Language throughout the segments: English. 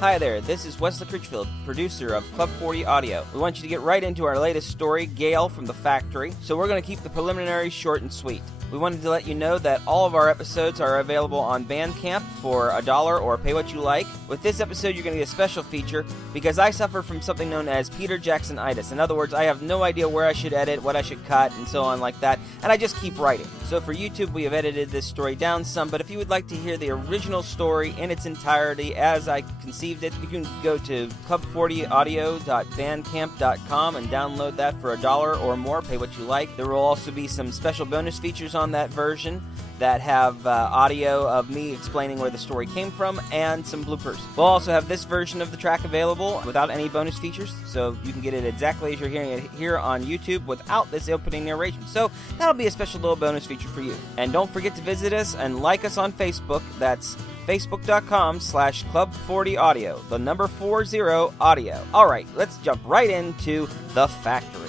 Hi there, this is Wesley Critchfield, producer of Club 40 Audio. We want you to get right into our latest story, GALE from the Factory, so we're going to keep the preliminaries short and sweet. We wanted to let you know that all of our episodes are available on Bandcamp for $1 or pay what you like. With this episode, you're going to get a special feature because I suffer from something known as Peter Jackson-itis. In other words, I have no idea where I should edit, what I should cut, and so on like that, and I just keep writing. So for YouTube, we have edited this story down some, but if you would like to hear the original story in its entirety as I conceived it, you can go to club40audio.bandcamp.com and download that for $1 or more, pay what you like. There will also be some special bonus features on that version that have audio of me explaining where the story came from and some bloopers. We'll also have this version of the track available without any bonus features, so you can get it exactly as you're hearing it here on YouTube without this opening narration. So that'll be a special little bonus feature for you. And don't forget to visit us and like us on Facebook. That's facebook.com/club40audio, the number 40 audio. All right, let's jump right into The Factory.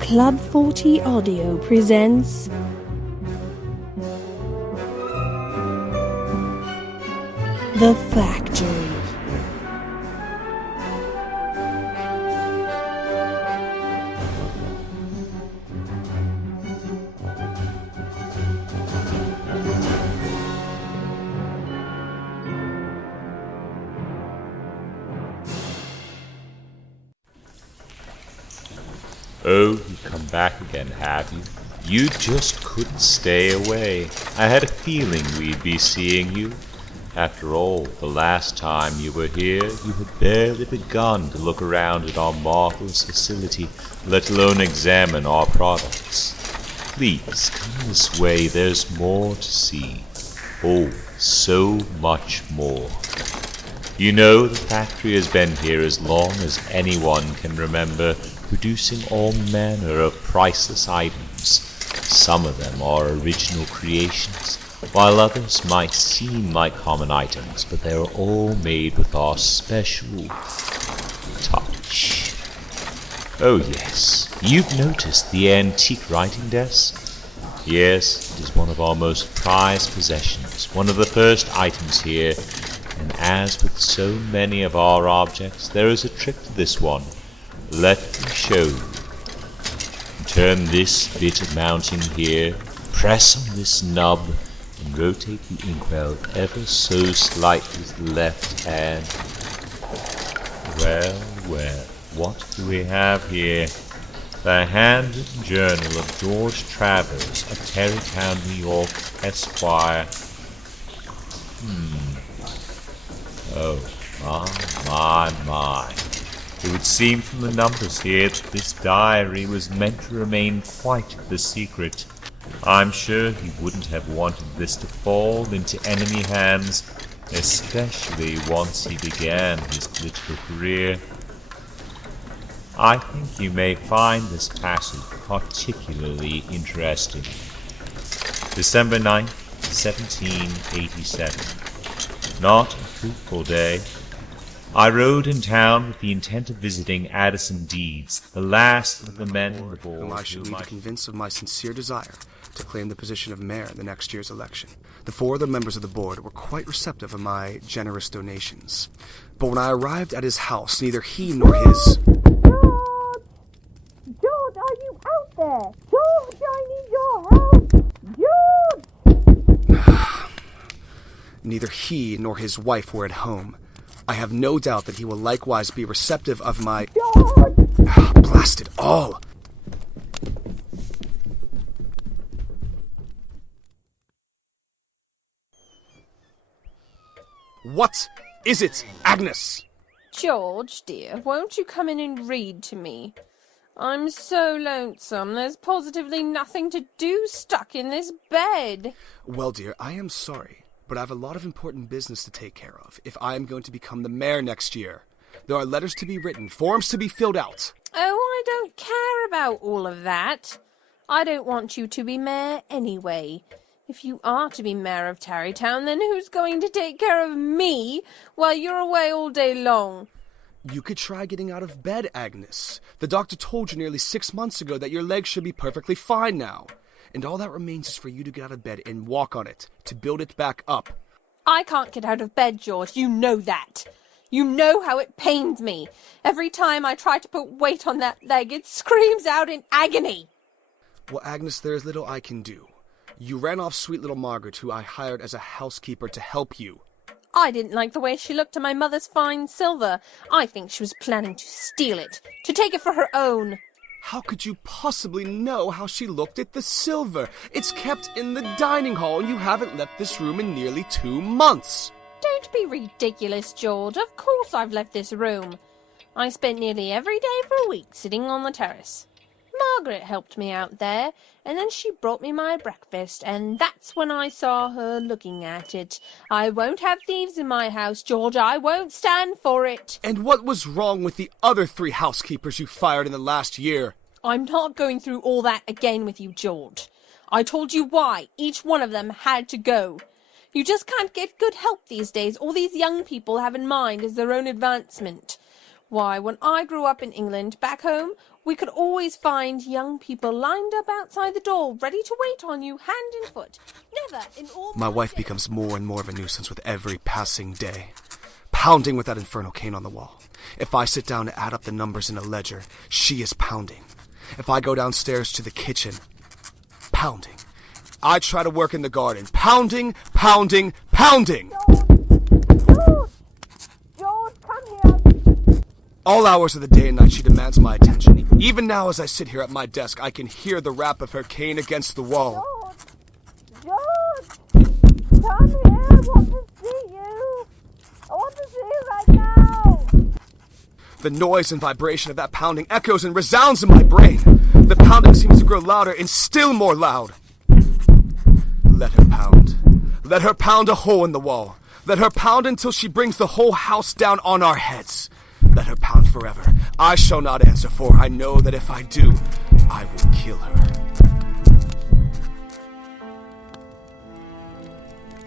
Club 40 Audio presents The Factory. Oh, you've come back again, have you? You just couldn't stay away. I had a feeling we'd be seeing you. After all, the last time you were here, you had barely begun to look around at our marvelous facility, let alone examine our products. Please, come this way, there's more to see. Oh, so much more. You know, the factory has been here as long as anyone can remember, producing all manner of priceless items. Some of them are original creations, while others might seem like common items, but they are all made with our special touch. Oh yes, you've noticed the antique writing desk? Yes, it is one of our most prized possessions, one of the first items here, and as with so many of our objects, there is a trick to this one. Let me show you. Turn this bit of mounting here, press on this nub, and rotate the inkwell ever so slightly with the left hand. Well, well, what do we have here? The handwritten journal of George Travers of Tarrytown, New York, Esquire. Oh, my. It would seem from the numbers here that this diary was meant to remain quite the secret. I'm sure he wouldn't have wanted this to fall into enemy hands, especially once he began his political career. I think you may find this passage particularly interesting. December 9th, 1787. Not a fruitful day. I rode in town with the intent of visiting Addison Deeds, the last of the men on the board whom I should need to convince of my sincere desire to claim the position of mayor in the next year's election. The 4 other members of the board were quite receptive of my generous donations. But when I arrived at his house, neither he nor his... George, are you out there? George, I need your help! George! Neither he nor his wife were at home. I have no doubt that he will likewise be receptive of my... George! Blast it all! What is it, Agnes? George, dear, won't you come in and read to me? I'm so lonesome. There's positively nothing to do stuck in this bed. Well, dear, I am sorry, but I have a lot of important business to take care of if I am going to become the mayor next year. There are letters to be written, forms to be filled out. Oh, I don't care about all of that. I don't want you to be mayor anyway. If you are to be mayor of Tarrytown, then who's going to take care of me while you're away all day long? You could try getting out of bed, Agnes. The doctor told you nearly 6 months ago that your legs should be perfectly fine now. and all that remains is for you to get out of bed and walk on it, to build it back up. I can't get out of bed, George. You know that. You know how it pains me. Every time I try to put weight on that leg, it screams out in agony. Well, Agnes, there is little I can do. You ran off sweet little Margaret, who I hired as a housekeeper to help you. I didn't like the way she looked at my mother's fine silver. I think she was planning to steal it, to take it for her own. How could you possibly know how she looked at the silver? It's kept in the dining hall, and you haven't left this room in nearly 2 months. Don't be ridiculous, George. Of course I've left this room. I spent nearly every day for a week sitting on the terrace. Margaret helped me out there, and then she brought me my breakfast, and that's when I saw her looking at it. I won't have thieves in my house, George. I won't stand for it. And what was wrong with the other 3 housekeepers you fired in the last year? I'm not going through all that again with you, George. I told you why each one of them had to go. You just can't get good help these days. All these young people have in mind is their own advancement. Why, when I grew up in England, back home, we could always find young people lined up outside the door, ready to wait on you, hand and foot. Never in all My wife becomes more and more of a nuisance with every passing day, pounding with that infernal cane on the wall. If I sit down to add up the numbers in a ledger, she is pounding. If I go downstairs to the kitchen, pounding. I try to work in the garden, pounding, pounding, pounding. George, come here. All hours of the day and night she demands my attention. Even now as I sit here at my desk, I can hear the rap of her cane against the wall. George, come here. I want to see you. I want to see you right now. The noise and vibration of that pounding echoes and resounds in my brain. The pounding seems to grow louder and still more loud. Let her pound. Let her pound a hole in the wall. Let her pound until she brings the whole house down on our heads. Let her pound forever. I shall not answer, for I know that if I do, I will kill her.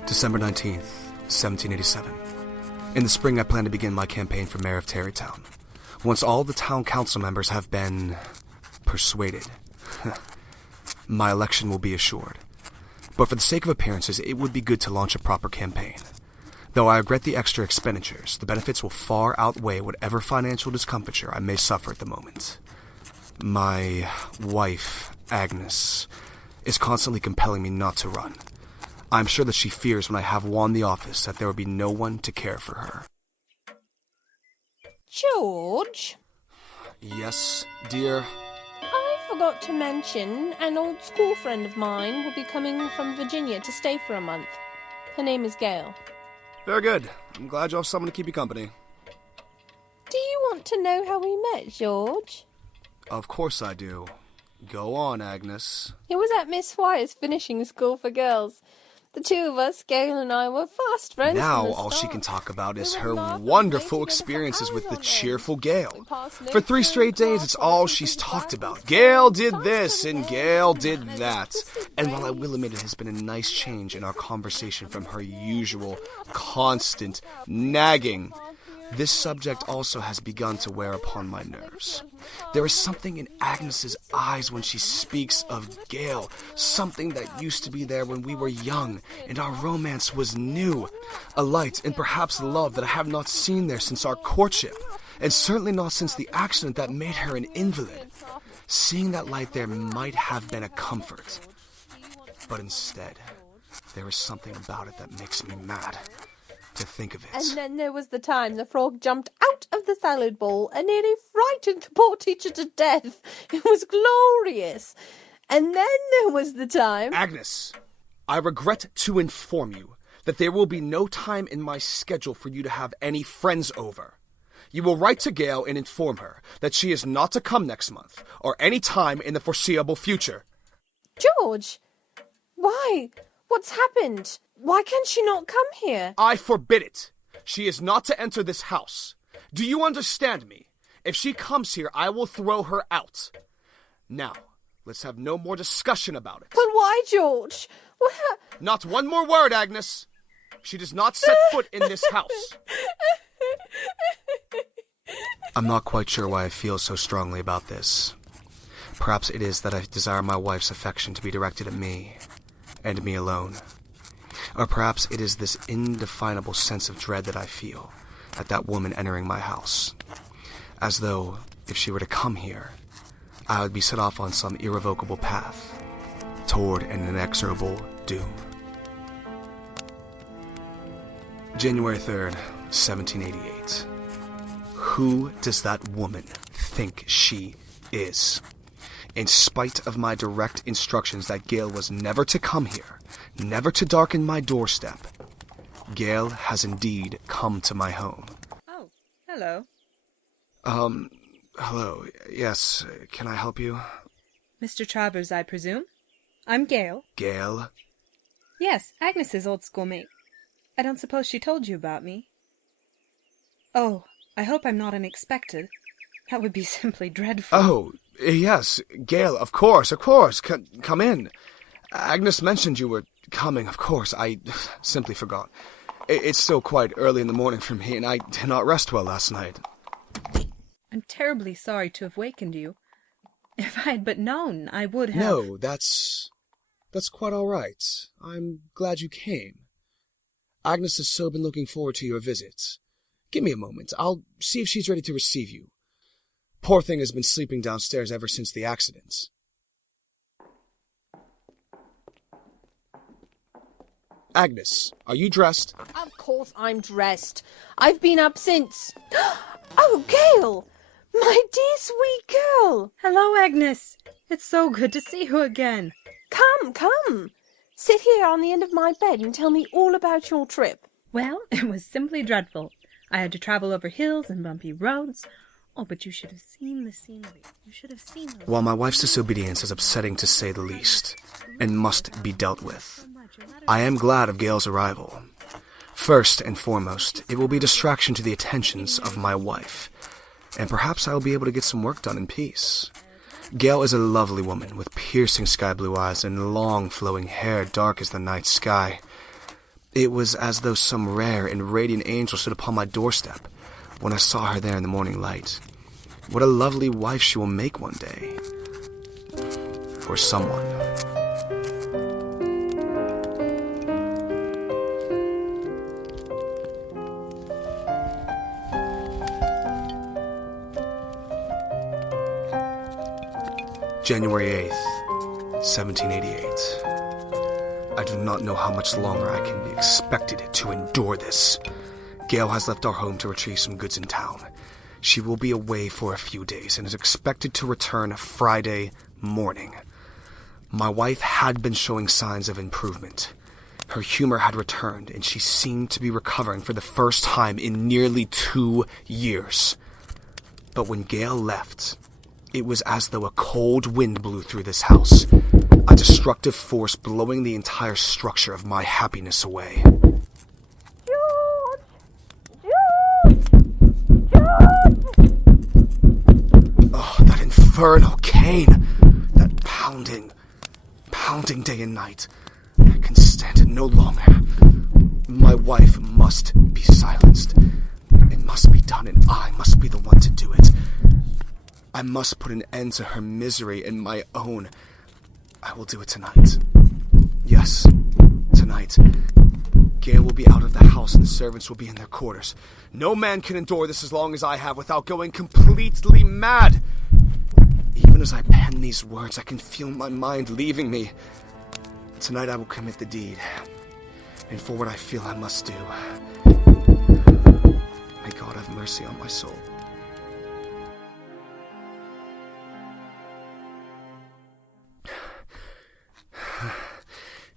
December 19th, 1787. In the spring, I plan to begin my campaign for mayor of Tarrytown. Once all the town council members have been persuaded, my election will be assured. But for the sake of appearances, it would be good to launch a proper campaign. Though I regret the extra expenditures, the benefits will far outweigh whatever financial discomfiture I may suffer at the moment. My wife, Agnes, is constantly compelling me not to run. I'm sure that she fears when I have won the office that there will be no one to care for her. George? Yes, dear? I forgot to mention an old school friend of mine will be coming from Virginia to stay for a month. Her name is GALE. Very good. I'm glad you have someone to keep you company. Do you want to know how we met, George? Of course I do. Go on, Agnes. It was at Miss Swire's finishing school for girls. The two of us, GALE and I, were fast friends. Now from the all she start. can talk about is We her would laugh and wonderful play together for experiences with hours the on end. cheerful We GALE. passed For 3 notes straight through days, class it's while all we she's played talked basketball. about. GALE did Sometimes this we and had GALE some did manners, that. twisted And while I braids. will admit it has been a nice change in our conversation from her usual, constant nagging, this subject also has begun to wear upon my nerves. There is something in Agnes's eyes when she speaks of GALE, something that used to be there when we were young and our romance was new, a light and perhaps love that I have not seen there since our courtship, and certainly not since the accident that made her an invalid. Seeing that light there might have been a comfort, but instead, there is something about it that makes me mad. To think of it. And then there was the time the frog jumped out of the salad bowl and nearly frightened the poor teacher to death. It was glorious. And then there was the time... Agnes, I regret to inform you that there will be no time in my schedule for you to have any friends over. You will write to GALE and inform her that she is not to come next month or any time in the foreseeable future. George! Why? What's happened? Why can she not come here? I forbid it. She is not to enter this house. Do you understand me? If she comes here, I will throw her out. Now, let's have no more discussion about it. But why, George? Not one more word, Agnes. She does not set foot in this house. I'm not quite sure why I feel so strongly about this. Perhaps it is that I desire my wife's affection to be directed at me, and me alone. Or perhaps it is this indefinable sense of dread that I feel at that woman entering my house. As though, if she were to come here, I would be set off on some irrevocable path toward an inexorable doom. January 3rd, 1788. Who does that woman think she is? In spite of my direct instructions that GALE was never to come here, never to darken my doorstep, GALE has indeed come to my home. Oh, hello. Hello. Yes, can I help you? Mr. Travers, I presume? I'm Gale. GALE? Yes, Agnes's old schoolmate. I don't suppose she told you about me. Oh, I hope I'm not unexpected. That would be simply dreadful. Oh, yes, GALE, of course. Come in. Agnes mentioned you were coming, of course. I simply forgot. It's still quite early in the morning for me, and I did not rest well last night. I'm terribly sorry to have wakened you. If I had but known, I would have... No, that's quite all right. I'm glad you came. Agnes has so been looking forward to your visit. Give me a moment. I'll see if she's ready to receive you. Poor thing has been sleeping downstairs ever since the accident. Agnes, are you dressed? Of course I'm dressed. I've been up since... Oh, Gale! My dear sweet girl! Hello, Agnes. It's so good to see you again. Come. Sit here on the end of my bed and tell me all about your trip. Well, it was simply dreadful. I had to travel over hills and bumpy roads. Oh, but you should have seen the scenery. You should have seen the... While my wife's disobedience is upsetting to say the least, and must be dealt with, I am glad of GALE's arrival. First and foremost, it will be a distraction to the attentions of my wife, and perhaps I will be able to get some work done in peace. GALE is a lovely woman with piercing sky blue eyes and long flowing hair dark as the night sky. It was as though some rare and radiant angel stood upon my doorstep when I saw her there in the morning light. What a lovely wife she will make one day. For someone. January 8th, 1788. I do not know how much longer I can be expected to endure this. GALE has left our home to retrieve some goods in town. She will be away for a few days and is expected to return Friday morning. My wife had been showing signs of improvement. Her humor had returned, and she seemed to be recovering for the first time in nearly 2 years. But when GALE left, it was as though a cold wind blew through this house, a destructive force blowing the entire structure of my happiness away. Oh, that infernal cane! That pounding day and night. I can stand it no longer. My wife must be silenced. It must be done, and I must be the one to do it. I must put an end to her misery and my own. I will do it tonight. Yes, tonight. GALE will be out of the house and the servants will be in their quarters. No man can endure this as long as I have without going completely mad. Even as I pen these words, I can feel my mind leaving me. Tonight I will commit the deed, and for what I feel I must do. May God have mercy on my soul.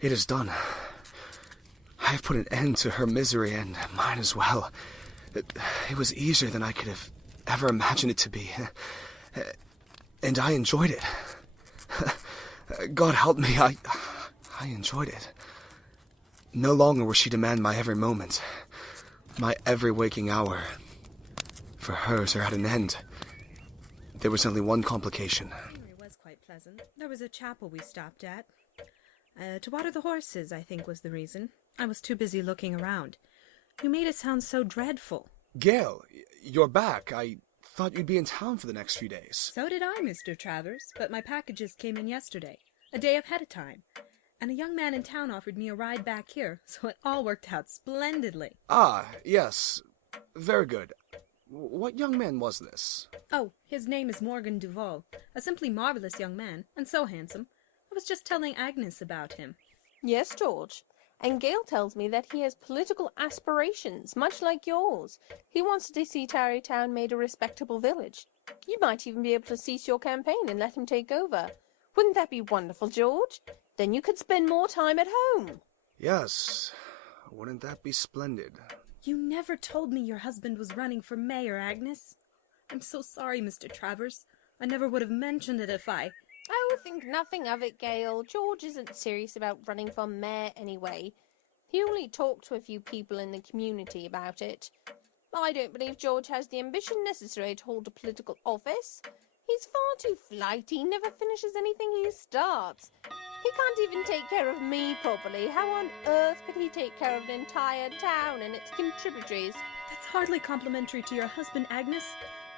It is done. I have put an end to her misery and mine as well. It was easier than I could have ever imagined it to be. And I enjoyed it. God help me, I enjoyed it. No longer will she demand my every moment, my every waking hour. For hers are at an end. There was only one complication. It was quite pleasant. There was a chapel we stopped at. To water the horses, I think, was the reason. I was too busy looking around. You made it sound so dreadful. GALE, you're back. I thought you'd be in town for the next few days. So did I, Mr. Travers, but my packages came in yesterday, a day ahead of time, and a young man in town offered me a ride back here, so it all worked out splendidly. Ah, yes. Very good. What young man was this? Oh, his name is Morgan Duval, a simply marvelous young man, and so handsome. I was just telling Agnes about him. Yes, George. And Gale tells me that he has political aspirations, much like yours. He wants to see Tarrytown made a respectable village. You might even be able to cease your campaign and let him take over. Wouldn't that be wonderful, George? Then you could spend more time at home. Yes. Wouldn't that be splendid? You never told me your husband was running for mayor, Agnes. I'm so sorry, Mr. Travers. I never would have mentioned it if I... Oh, think nothing of it, Gale. George isn't serious about running for mayor anyway. He only talked to a few people in the community about it. I don't believe George has the ambition necessary to hold a political office. He's far too flighty, never finishes anything he starts. He can't even take care of me properly. How on earth could he take care of an entire town and its contributaries? That's hardly complimentary to your husband, Agnes.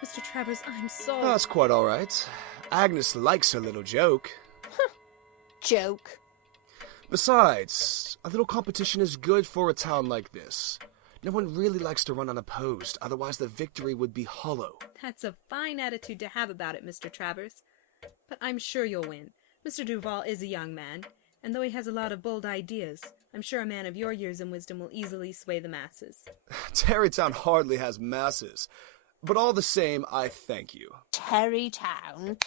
Mr. Travers, I'm so... That's quite all right. Agnes likes her little joke. Joke. Besides, a little competition is good for a town like this. No one really likes to run unopposed, otherwise the victory would be hollow. That's a fine attitude to have about it, Mr. Travers. But I'm sure you'll win. Mr. Duval is a young man, and though he has a lot of bold ideas, I'm sure a man of your years and wisdom will easily sway the masses. Tarrytown hardly has masses, but all the same, I thank you. Tarrytown?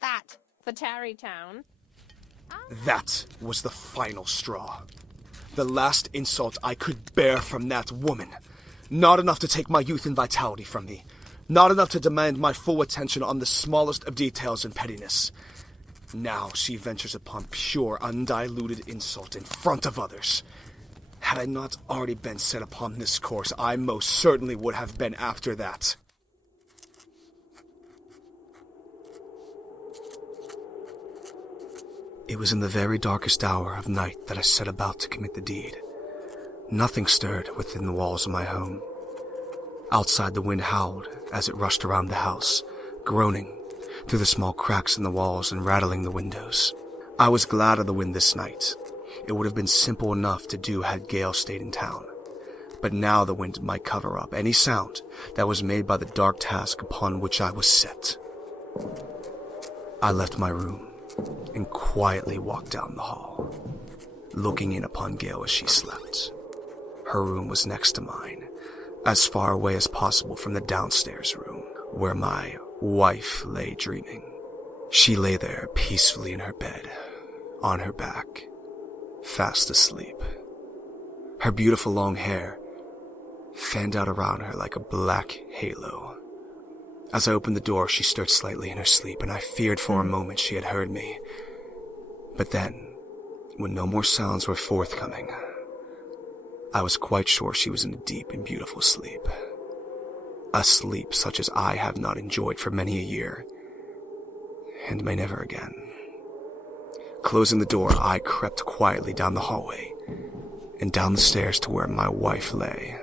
That for Tarrytown? That was the final straw. The last insult I could bear from that woman. Not enough to take my youth and vitality from me. Not enough to demand my full attention on the smallest of details and pettiness. Now she ventures upon pure, undiluted insult in front of others. Had I not already been set upon this course, I most certainly would have been after that. It was in the very darkest hour of night that I set about to commit the deed. Nothing stirred within the walls of my home. Outside, the wind howled as it rushed around the house, groaning through the small cracks in the walls and rattling the windows. I was glad of the wind this night. It would have been simple enough to do had Gale stayed in town. But now the wind might cover up any sound that was made by the dark task upon which I was set. I left my room and quietly walked down the hall, looking in upon Gale as she slept. Her room was next to mine, as far away as possible from the downstairs room, where my wife lay dreaming. She lay there peacefully in her bed, on her back, fast asleep. Her beautiful long hair fanned out around her like a black halo. As I opened the door, she stirred slightly in her sleep, and I feared for a moment she had heard me. But then, when no more sounds were forthcoming, I was quite sure she was in a deep and beautiful sleep. A sleep such as I have not enjoyed for many a year, and may never again. Closing the door, I crept quietly down the hallway, and down the stairs to where my wife lay.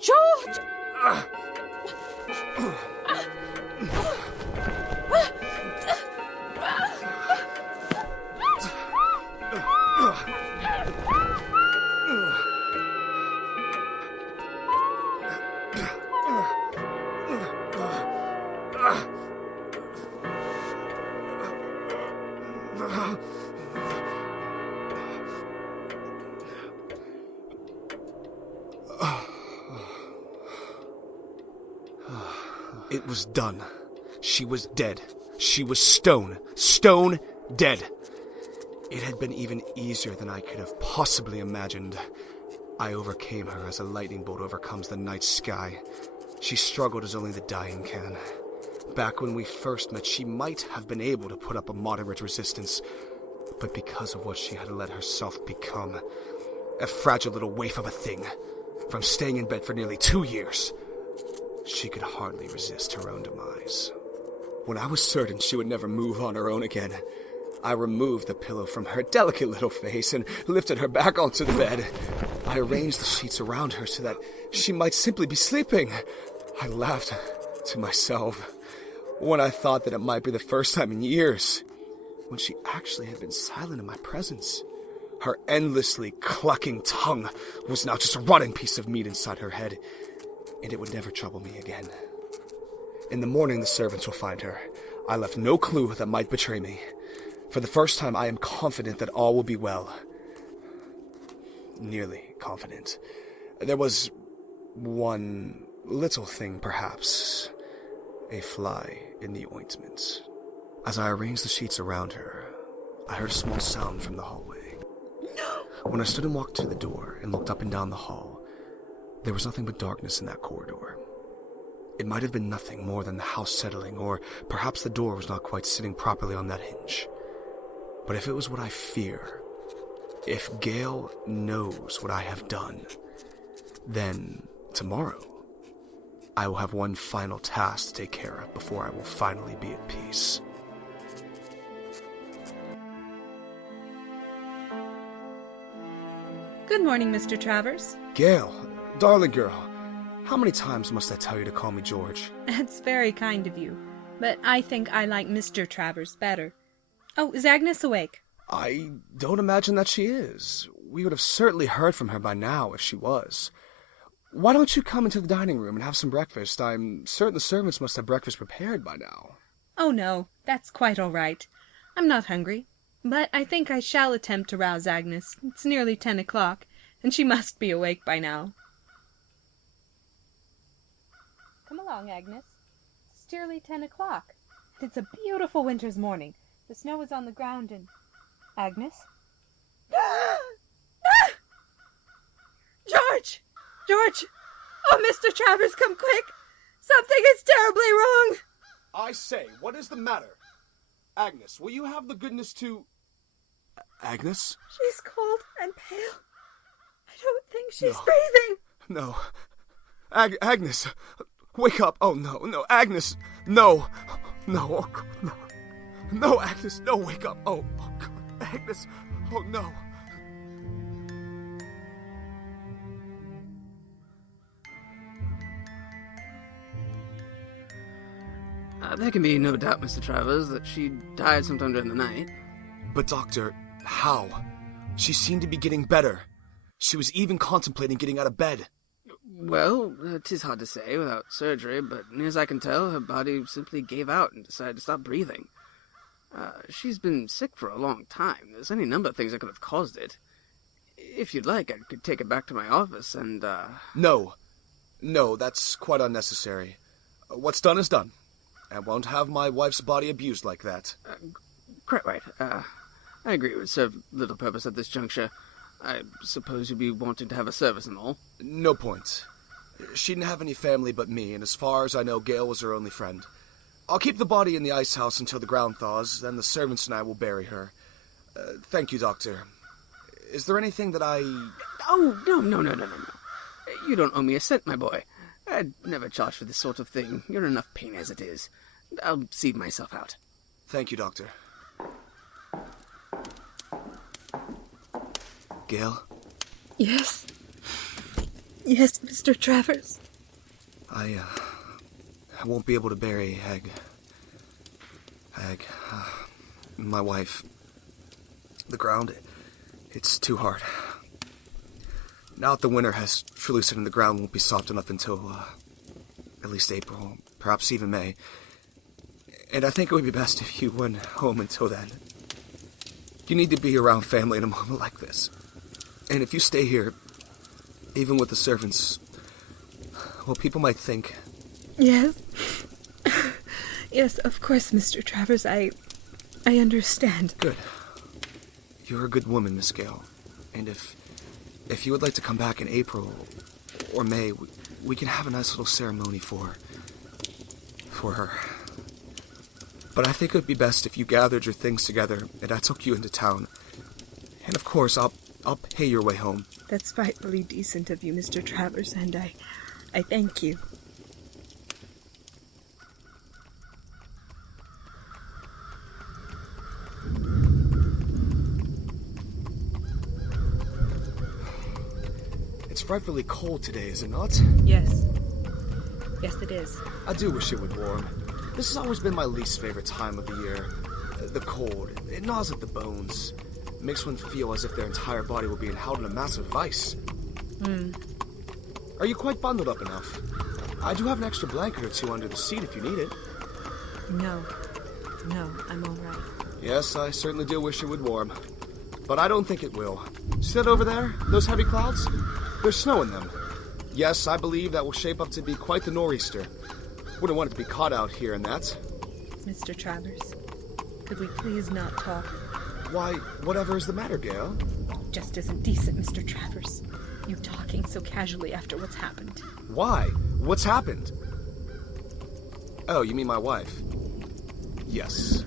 George! It was done. She was dead. She was stone dead. It had been even easier than I could have possibly imagined. I overcame her as a lightning bolt overcomes the night sky. She struggled as only the dying can, Back when we first met, she might have been able to put up a moderate resistance, but because of what she had let herself become, a fragile little waif of a thing, from staying in bed for nearly 2 years, she could hardly resist her own demise. When I was certain she would never move on her own again, I removed the pillow from her delicate little face and lifted her back onto the bed. I arranged the sheets around her so that she might simply be sleeping. I laughed to myself when I thought that it might be the first time in years when she actually had been silent in my presence. Her endlessly clucking tongue was now just a rotting piece of meat inside her head, and it would never trouble me again. In the morning, the servants will find her. I left no clue that might betray me. For the first time, I am confident that all will be well. Nearly confident. There was one little thing, perhaps. A fly in the ointment. As I arranged the sheets around her, I heard a small sound from the hallway. No! When I stood and walked to the door and looked up and down the hall, there was nothing but darkness in that corridor. It might have been nothing more than the house settling, or perhaps the door was not quite sitting properly on that hinge. But if it was what I fear, if GALE knows what I have done, then tomorrow I will have one final task to take care of before I will finally be at peace. Good morning, Mr. Travers. GALE, darling girl, how many times must I tell you to call me George? That's very kind of you, but I think I like Mr. Travers better. Oh, is Agnes awake? I don't imagine that she is. We would have certainly heard from her by now if she was. Why don't you come into the dining room and have some breakfast? I'm certain the servants must have breakfast prepared by now. Oh, no, that's quite all right. I'm not hungry, but I think I shall attempt to rouse Agnes. It's nearly 10 o'clock, and she must be awake by now. Come along, Agnes. It's nearly 10 o'clock. It's a beautiful winter's morning. The snow is on the ground and... Agnes? George! George! Oh, Mr. Travers, come quick! Something is terribly wrong! I say, what is the matter? Agnes, will you have the goodness to... Agnes? She's cold and pale. I don't think she's No. breathing. No. Agnes, wake up. Oh, no, Agnes, no. No, oh, God, no. No, Agnes, no, wake up. Oh, God, Agnes, oh, no. There can be no doubt, Mr. Travers, that she died sometime during the night. But, Doctor, how? She seemed to be getting better. She was even contemplating getting out of bed. Well, 'tis hard to say without surgery, but near as I can tell, her body simply gave out and decided to stop breathing. She's been sick for a long time. There's any number of things that could have caused it. If you'd like, I could take her back to my office and, No, that's quite unnecessary. What's done is done. I won't have my wife's body abused like that. Quite right. I agree it would serve little purpose at this juncture. I suppose you'd be wanting to have a service and all. No point. She didn't have any family but me, and as far as I know, GALE was her only friend. I'll keep the body in the ice house until the ground thaws, then the servants and I will bury her. Thank you, Doctor. Is there anything that I... Oh, no. You don't owe me a cent, my boy. I'd never charge for this sort of thing. You're enough pain as it is. I'll see myself out. Thank you, Doctor. GALE? Yes. Yes, Mr. Travers. I won't be able to bury my wife. The ground, it's too hard. Now that the winter has truly set in, the ground won't be soft enough until, at least April, perhaps even May. And I think it would be best if you went home until then. You need to be around family in a moment like this. And if you stay here, even with the servants, well, people might think... Yes. Yes, of course, Mr. Travers, I understand. Good. You're a good woman, Miss GALE. And if you would like to come back in April or May, we can have a nice little ceremony for her. But I think it would be best if you gathered your things together and I took you into town. And of course, I'll pay your way home. That's frightfully decent of you, Mr. Travers, and I thank you. It's frightfully cold today, is it not? Yes. Yes, it is. I do wish it would warm. This has always been my least favorite time of the year. The cold. It gnaws at the bones. It makes one feel as if their entire body were being held in a massive vice. Are you quite bundled up enough? I do have an extra blanket or two under the seat if you need it. No, I'm all right. Yes, I certainly do wish it would warm. But I don't think it will. See that over there? Those heavy clouds? There's snow in them. Yes, I believe that will shape up to be quite the nor'easter. Wouldn't want it to be caught out here in that. Mr. Travers, could we please not talk? Why, whatever is the matter, Gale? Just isn't decent, Mr. Travers. You talking so casually after what's happened. Why? What's happened? Oh, you mean my wife? Yes.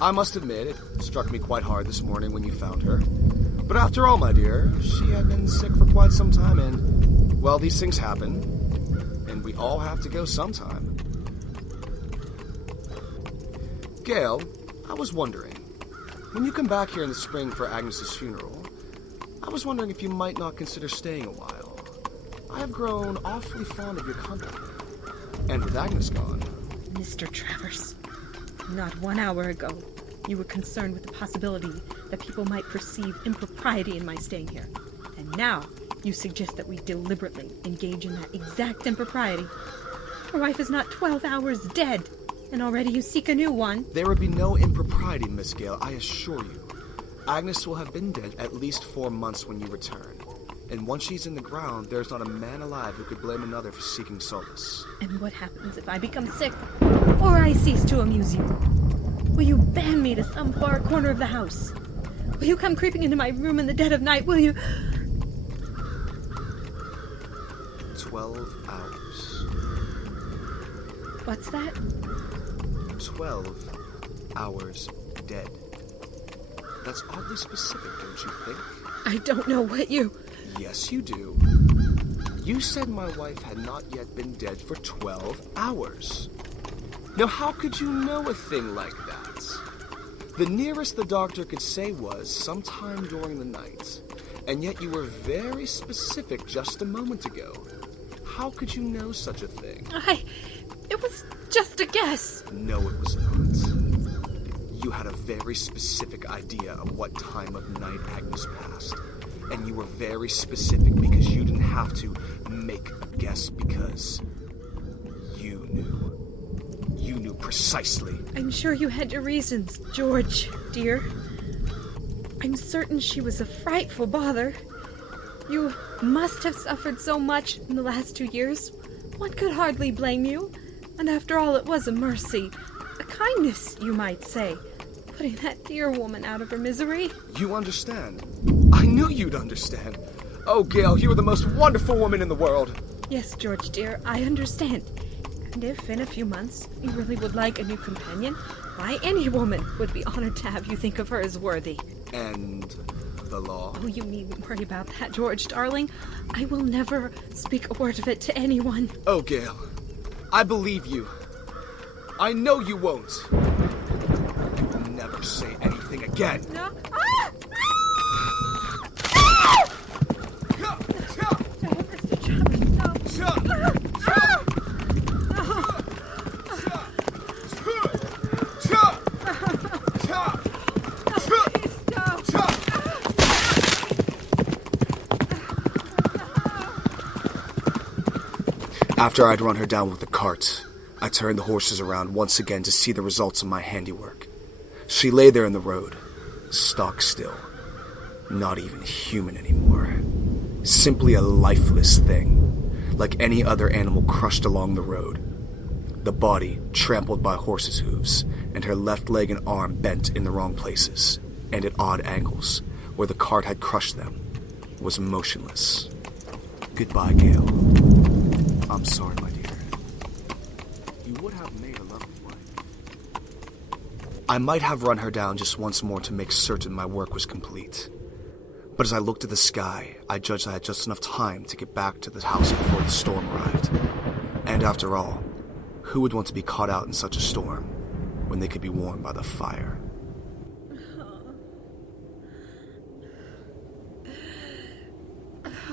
I must admit, it struck me quite hard this morning when you found her. But after all, my dear, she had been sick for quite some time and, well, these things happen. And we all have to go sometime. Gale, I was wondering, when you come back here in the spring for Agnes's funeral, I was wondering if you might not consider staying a while. I have grown awfully fond of your company. And with Agnes gone... Mr. Travers, not 1 hour ago, you were concerned with the possibility that people might perceive impropriety in my staying here. And now, you suggest that we deliberately engage in that exact impropriety. Your wife is not 12 hours dead, and already you seek a new one. There would be no impropriety, Miss Gale, I assure you. Agnes will have been dead at least 4 months when you return. And once she's in the ground, there's not a man alive who could blame another for seeking solace. And what happens if I become sick, or I cease to amuse you? Will you ban me to some far corner of the house? Will you come creeping into my room in the dead of night? Will you... 12 hours. What's that? 12 hours dead. That's oddly specific, don't you think? I don't know what you... Yes, you do. You said my wife had not yet been dead for 12 hours. Now, how could you know a thing like that? The nearest the doctor could say was sometime during the night. And yet you were very specific just a moment ago. How could you know such a thing? It was just a guess. No, it was not. You had a very specific idea of what time of night Agnes passed. And you were very specific because you didn't have to make a guess because you knew. You knew precisely. I'm sure you had your reasons, George, dear. I'm certain she was a frightful bother. You must have suffered so much in the last 2 years. One could hardly blame you. And after all, it was a mercy. A kindness, you might say. Putting that dear woman out of her misery. You understand. I knew you'd understand. Oh, Gale, you are the most wonderful woman in the world. Yes, George, dear, I understand. And if in a few months you really would like a new companion, why, any woman would be honored to have you think of her as worthy. And the law? Oh, you needn't worry about that, George, darling. I will never speak a word of it to anyone. Oh, Gale, I believe you. I know you won't. Never say anything again. No. After I'd run her down with the cart, I turned the horses around once again to see the results of my handiwork. She lay there in the road, stock still, not even human anymore. Simply a lifeless thing, like any other animal crushed along the road. The body trampled by horses' hooves, and her left leg and arm bent in the wrong places, and at odd angles, where the cart had crushed them, was motionless. Goodbye, Gale. I'm sorry, my dear. You would have made a lovely wife. I might have run her down just once more to make certain my work was complete. But as I looked at the sky, I judged I had just enough time to get back to the house before the storm arrived. And after all, who would want to be caught out in such a storm when they could be warmed by the fire?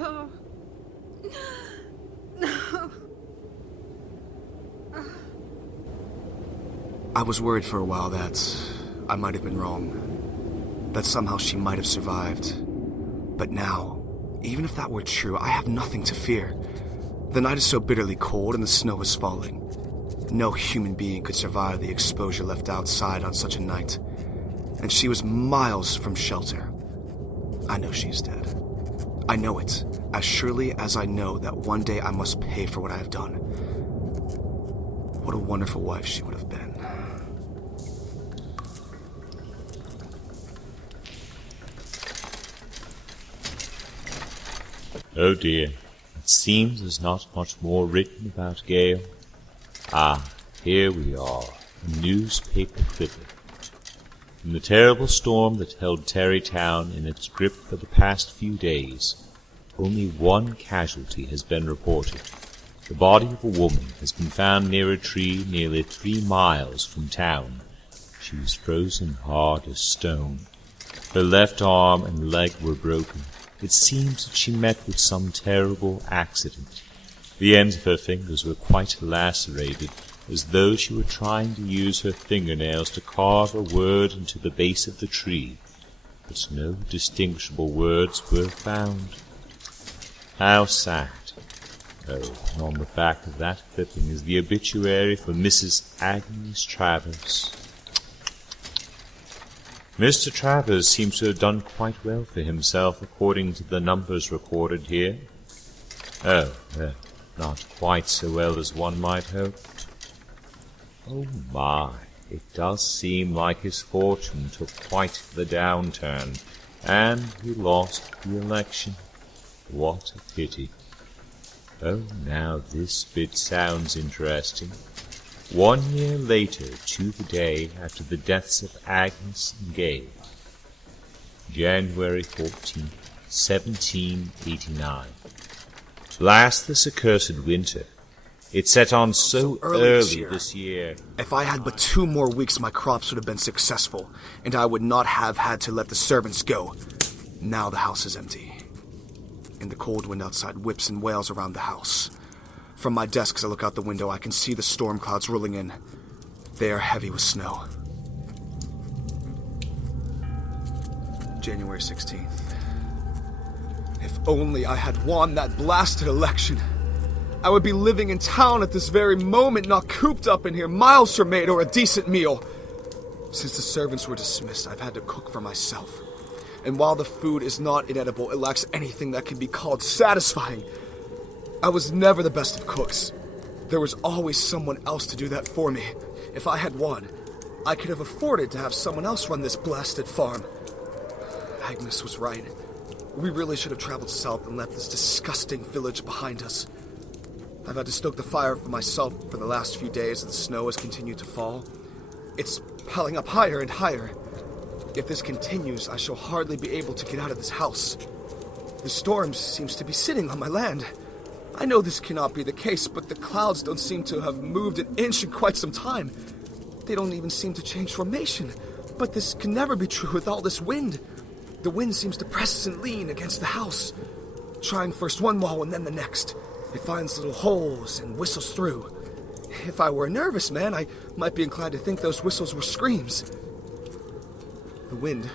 Oh. No. I was worried for a while that I might have been wrong, that somehow she might have survived. But now, even if that were true, I have nothing to fear. The night is so bitterly cold and the snow is falling. No human being could survive the exposure left outside on such a night. And she was miles from shelter. I know she's dead. I know it, as surely as I know that one day I must pay for what I have done. What a wonderful wife she would have been. Oh dear, it seems there's not much more written about Gale. Ah, here we are, a newspaper clipping. In the terrible storm that held Tarrytown in its grip for the past few days, only one casualty has been reported. The body of a woman has been found near a tree nearly 3 miles from town. She was frozen hard as stone. Her left arm and leg were broken. It seems that she met with some terrible accident. The ends of her fingers were quite lacerated, as though she were trying to use her fingernails to carve a word into the base of the tree, but no distinguishable words were found. How sad. Oh, and on the back of that clipping is the obituary for Mrs. Agnes Travers. Mr. Travers seems to have done quite well for himself according to the numbers recorded here. Oh, not quite so well as one might hope. Oh my, it does seem like his fortune took quite the downturn, and he lost the election. What a pity. Oh, now this bit sounds interesting. 1 year later, to the day after the deaths of Agnes and Gale, January 14, 1789. Blast this accursed winter. It set on so early this year. If I had but 2 more weeks, my crops would have been successful, and I would not have had to let the servants go. Now the house is empty, and the cold wind outside whips and wails around the house. From my desk, as I look out the window, I can see the storm clouds rolling in. They are heavy with snow. January 16th. If only I had won that blasted election. I would be living in town at this very moment, not cooped up in here, miles from maid or a decent meal. Since the servants were dismissed, I've had to cook for myself. And while the food is not inedible, it lacks anything that can be called satisfying. I was never the best of cooks. There was always someone else to do that for me. If I had won, I could have afforded to have someone else run this blasted farm. Agnes was right. We really should have traveled south and left this disgusting village behind us. I've had to stoke the fire for myself for the last few days as the snow has continued to fall. It's piling up higher and higher. If this continues, I shall hardly be able to get out of this house. The storm seems to be sitting on my land. I know this cannot be the case, but the clouds don't seem to have moved an inch in quite some time. They don't even seem to change formation. But this can never be true with all this wind. The wind seems to press and lean against the house, trying first one wall and then the next. It finds little holes and whistles through. If I were a nervous man, I might be inclined to think those whistles were screams. The wind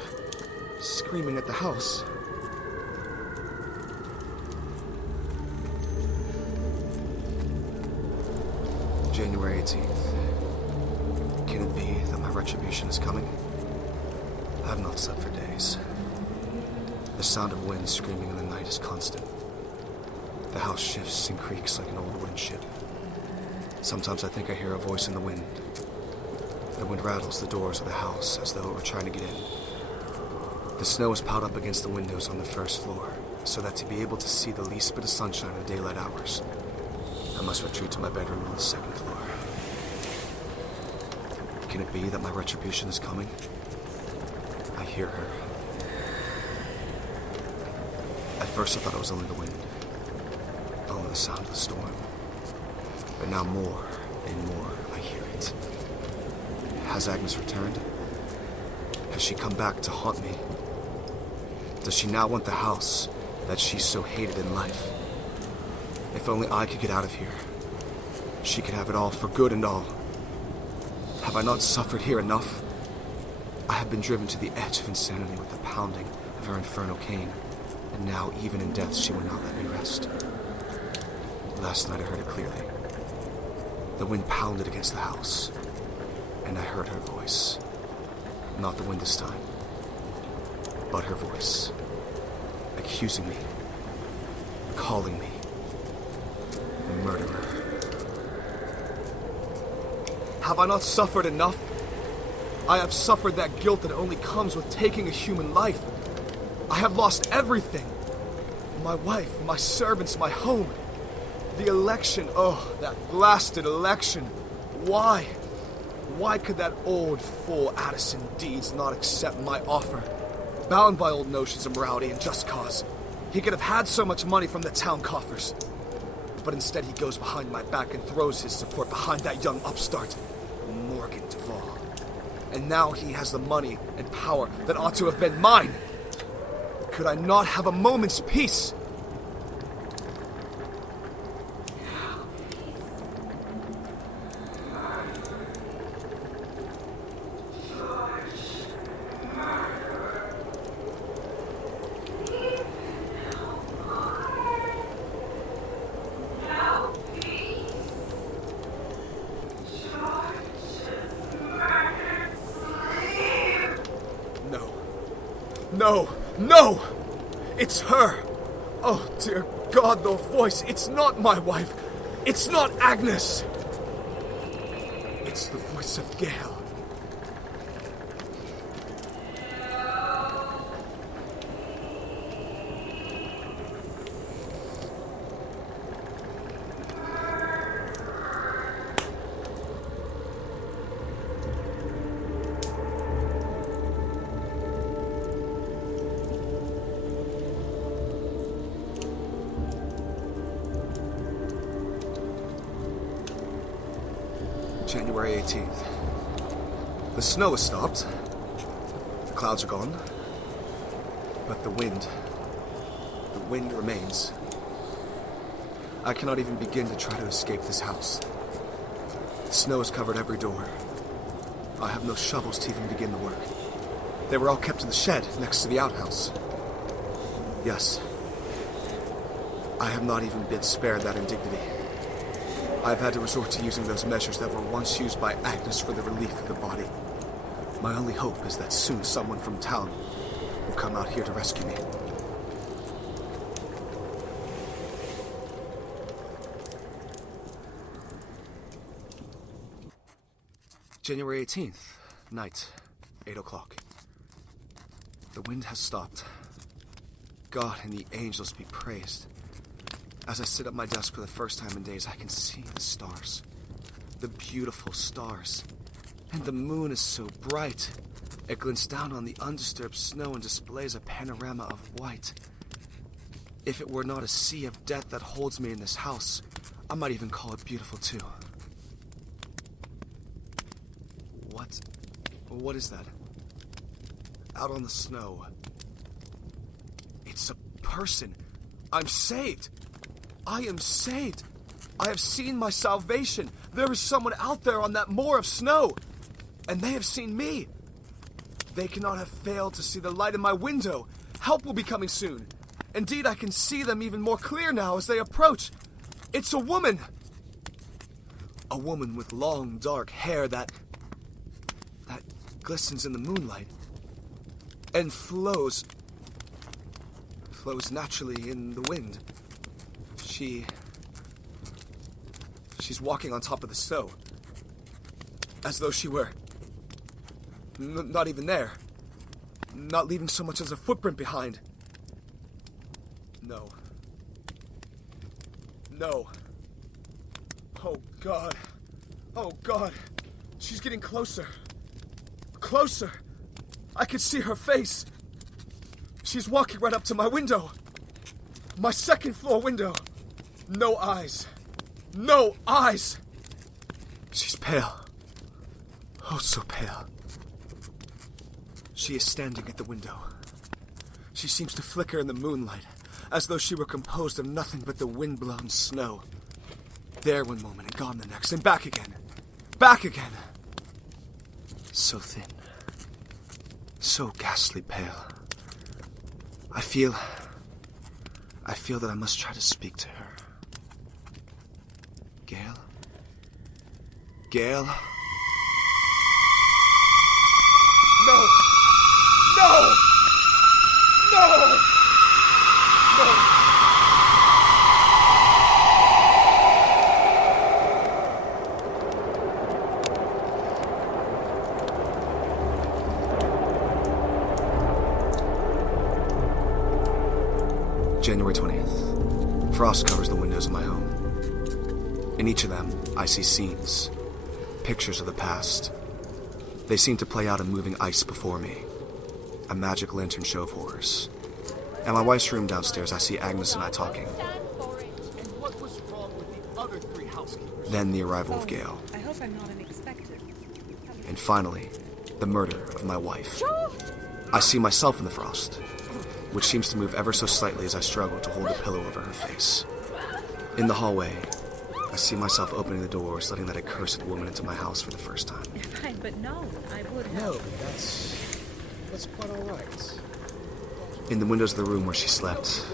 screaming at the house. January 18th. Can it be that my retribution is coming? I have not slept for days. The sound of wind screaming in the night is constant. The house shifts and creaks like an old wooden ship. Sometimes I think I hear a voice in the wind. The wind rattles the doors of the house as though it were trying to get in. The snow is piled up against the windows on the first floor, so that to be able to see the least bit of sunshine in daylight hours, I must retreat to my bedroom on the second floor. Can it be that my retribution is coming? I hear her. At first I thought it was only the wind, only the sound of the storm. But now more and more I hear it. Has Agnes returned? Has she come back to haunt me? Does she now want the house that she so hated in life? If only I could get out of here. She could have it all, for good and all. Have I not suffered here enough? I have been driven to the edge of insanity with the pounding of her infernal cane, and now even in death she will not let me rest. Last night I heard it clearly. The wind pounded against the house, and I heard her voice. Not the wind this time, but her voice, accusing me, calling me murderer. Have I not suffered enough? I have suffered that guilt that only comes with taking a human life. I have lost everything. My wife, my servants, my home. The election, oh, that blasted election. Why? Why could that old fool Addison Deeds not accept my offer? Bound by old notions of morality and just cause. He could have had so much money from the town coffers. But instead he goes behind my back and throws his support behind that young upstart, Morgan Duval. And now he has the money and power that ought to have been mine. Could I not have a moment's peace? No, no! It's her! Oh, dear God, the voice! It's not my wife! It's not Agnes! It's the voice of GALE. January 18th. The snow has stopped. The clouds are gone. But the wind remains. I cannot even begin to try to escape this house. The snow has covered every door. I have no shovels to even begin the work. They were all kept in the shed next to the outhouse. Yes. I have not even been spared that indignity. I've had to resort to using those measures that were once used by Agnes for the relief of the body. My only hope is that soon someone from town will come out here to rescue me. January 18th, night, 8 o'clock. The wind has stopped. God and the angels be praised. As I sit at my desk for the first time in days, I can see the stars. The beautiful stars. And the moon is so bright. It glints down on the undisturbed snow and displays a panorama of white. If it were not a sea of death that holds me in this house, I might even call it beautiful too. What is that? Out on the snow. It's a person. I'm saved. I am saved. I have seen my salvation. There is someone out there on that moor of snow. And they have seen me. They cannot have failed to see the light in my window. Help will be coming soon. Indeed, I can see them even more clear now as they approach. It's a woman. A woman with long, dark hair that glistens in the moonlight. And flows naturally in the wind. She's walking on top of the snow, as though she were not even there, not leaving so much as a footprint behind. No. Oh God, She's getting closer. Closer. I can see her face. She's walking right up to my window. My second-floor window. No eyes. No eyes. She's pale. Oh, so pale. She is standing at the window. She seems to flicker in the moonlight, as though she were composed of nothing but the wind-blown snow. There one moment and gone the next, and back again. Back again. So thin. So ghastly pale. I feel that I must try to speak to her. Gale? Gale? No! No! No! No! January 20th. Frost covers the windows of my home. In each of them, I see scenes, pictures of the past. They seem to play out in moving ice before me, a magic lantern show of horrors. In my wife's room downstairs, I see Agnes and I talking. Then the arrival of Gale. I hope I'm not unexpected. And finally, the murder of my wife. I see myself in the frost, which seems to move ever so slightly as I struggle to hold a pillow over her face. In the hallway, I see myself opening the doors, letting that accursed woman into my house for the first time. If I'd but known, I would have. No, that's quite all right. In the windows of the room where she slept,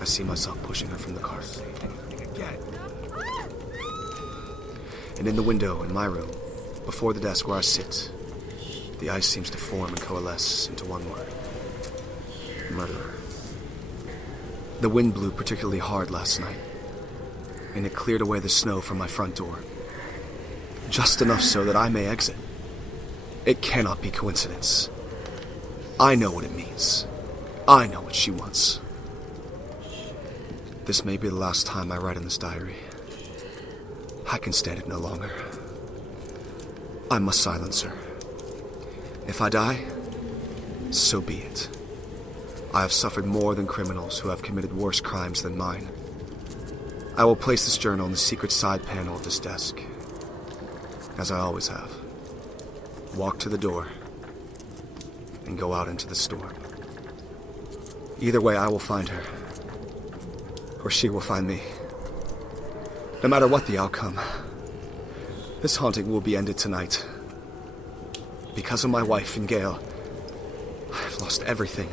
I see myself pushing her from the cart. Again. And in the window in my room, before the desk where I sit, the ice seems to form and coalesce into one word. Murderer. The wind blew particularly hard last night, and it cleared away the snow from my front door. Just enough so that I may exit. It cannot be coincidence. I know what it means. I know what she wants. This may be the last time I write in this diary. I can stand it no longer. I must silence her. If I die, so be it. I have suffered more than criminals who have committed worse crimes than mine. I will place this journal in the secret side panel of this desk, as I always have. Walk to the door, and go out into the storm. Either way, I will find her, or she will find me. No matter what the outcome, this haunting will be ended tonight. Because of my wife and Gale, I've lost everything.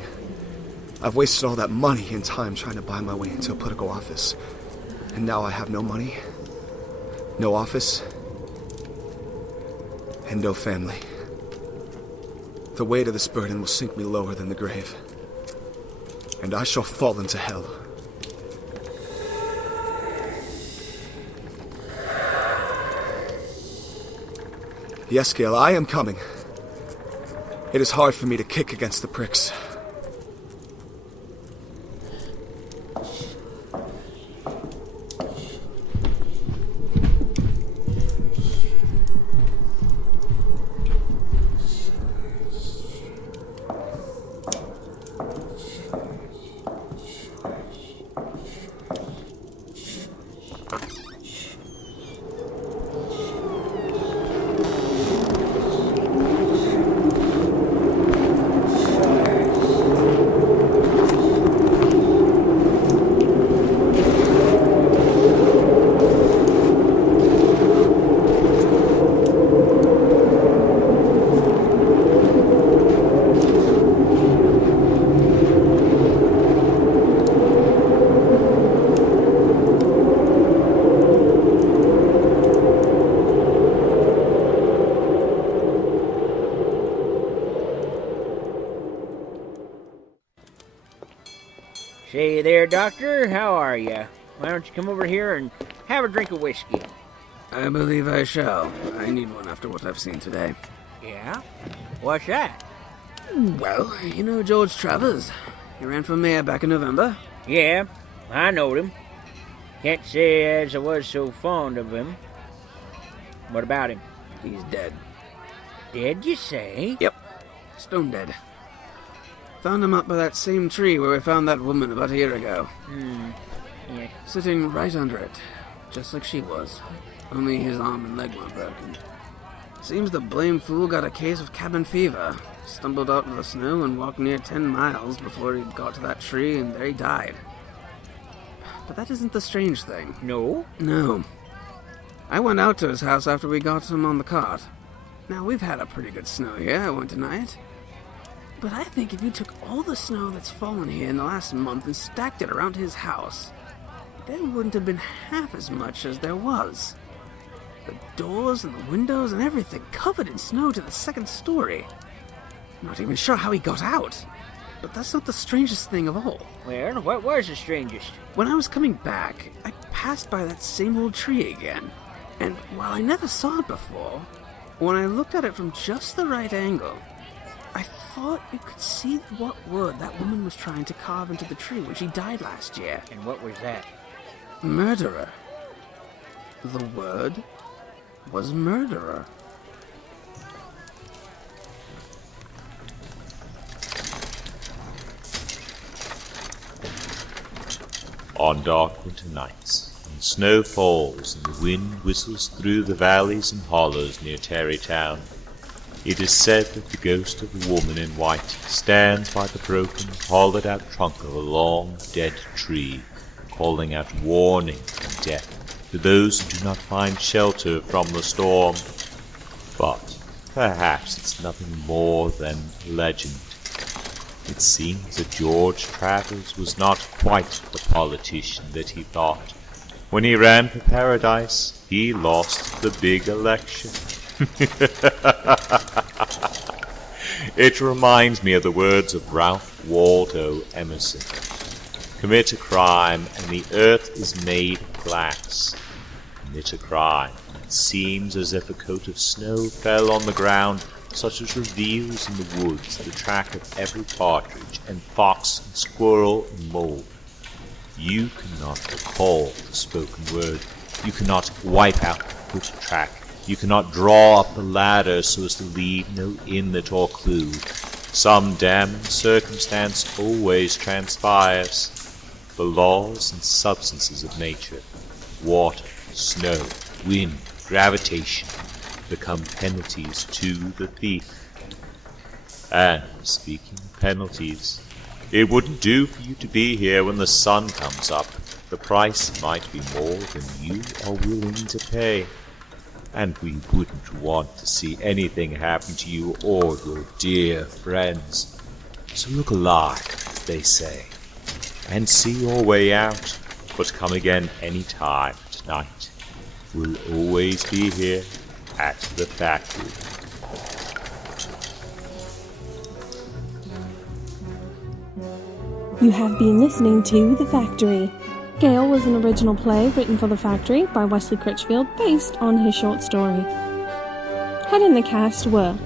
I've wasted all that money and time trying to buy my way into a political office. And now I have no money, no office, and no family. The weight of this burden will sink me lower than the grave, and I shall fall into hell. Yes, Gale, I am coming. It is hard for me to kick against the pricks. Say there, Doctor, how are you? Why don't you come over here and have a drink of whiskey? I believe I shall. I need one after what I've seen today. Yeah? What's that? Well, you know George Travers. He ran for mayor back in November. Yeah, I knowed him. Can't say as I was so fond of him. What about him? He's dead. Dead, you say? Yep. Stone dead. Found him up by that same tree where we found that woman about a year ago. Yeah. Sitting right under it. Just like she was. Only his arm and leg weren't broken. Seems the blame fool got a case of cabin fever. Stumbled out in the snow and walked near 10 miles before he got to that tree, and there he died. But that isn't the strange thing. No? No. I went out to his house after we got him on the cart. Now, we've had a pretty good snow here, I won't deny it. But I think if you took all the snow that's fallen here in the last month and stacked it around his house, there wouldn't have been half as much as there was. The doors and the windows and everything covered in snow to the second story. I'm not even sure how he got out. But that's not the strangest thing of all. Well, what was the strangest? When I was coming back, I passed by that same old tree again. And while I never saw it before, when I looked at it from just the right angle, I thought you could see what wood that woman was trying to carve into the tree when she died last year. And what was that? Murderer. The word was murderer. On dark winter nights, when snow falls and the wind whistles through the valleys and hollows near Tarrytown, it is said that the ghost of a woman in white stands by the broken, hollowed-out trunk of a long, dead tree, calling out warning and death to those who do not find shelter from the storm. But perhaps it's nothing more than legend. It seems that George Travers was not quite the politician that he thought. When he ran for paradise, he lost the big election. It reminds me of the words of Ralph Waldo Emerson. Commit a crime, and the earth is made of glass. Commit a crime, and it seems as if a coat of snow fell on the ground, such as reveals in the woods the track of every partridge and fox and squirrel and mole. You cannot recall the spoken word. You cannot wipe out the foot track. You cannot draw up the ladder so as to leave no inlet or clue. Some damning circumstance always transpires. The laws and substances of nature, water, snow, wind, gravitation, become penalties to the thief. And speaking of penalties, it wouldn't do for you to be here when the sun comes up. The price might be more than you are willing to pay. And we wouldn't want to see anything happen to you or your dear friends. So look alive, as they say, and see your way out. But come again any time tonight. We'll always be here at the factory. You have been listening to The Factory. Gale was an original play written for The Factory by Wesley Critchfield based on his short story. Head in the cast were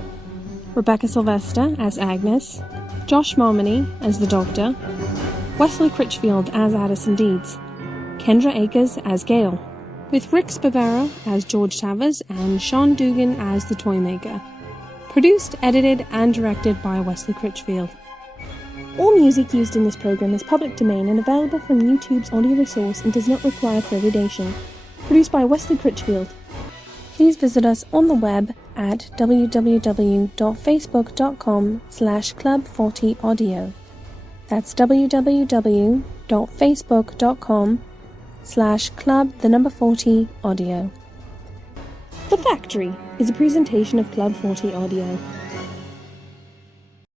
Rebecca Sylvester as Agnes, Josh Marmony as the Doctor, Wesley Critchfield as Addison Deeds, Kendra Akers as Gale, with Rick Spavera as George Travers and Sean Dugan as the Toymaker. Produced, edited, and directed by Wesley Critchfield. All music used in this program is public domain and available from YouTube's audio resource and does not require accreditation. Produced by Wesley Critchfield. Please visit us on the web at www.facebook.com/club40audio. That's www.facebook.com/club40audio. The Factory is a presentation of Club 40 Audio.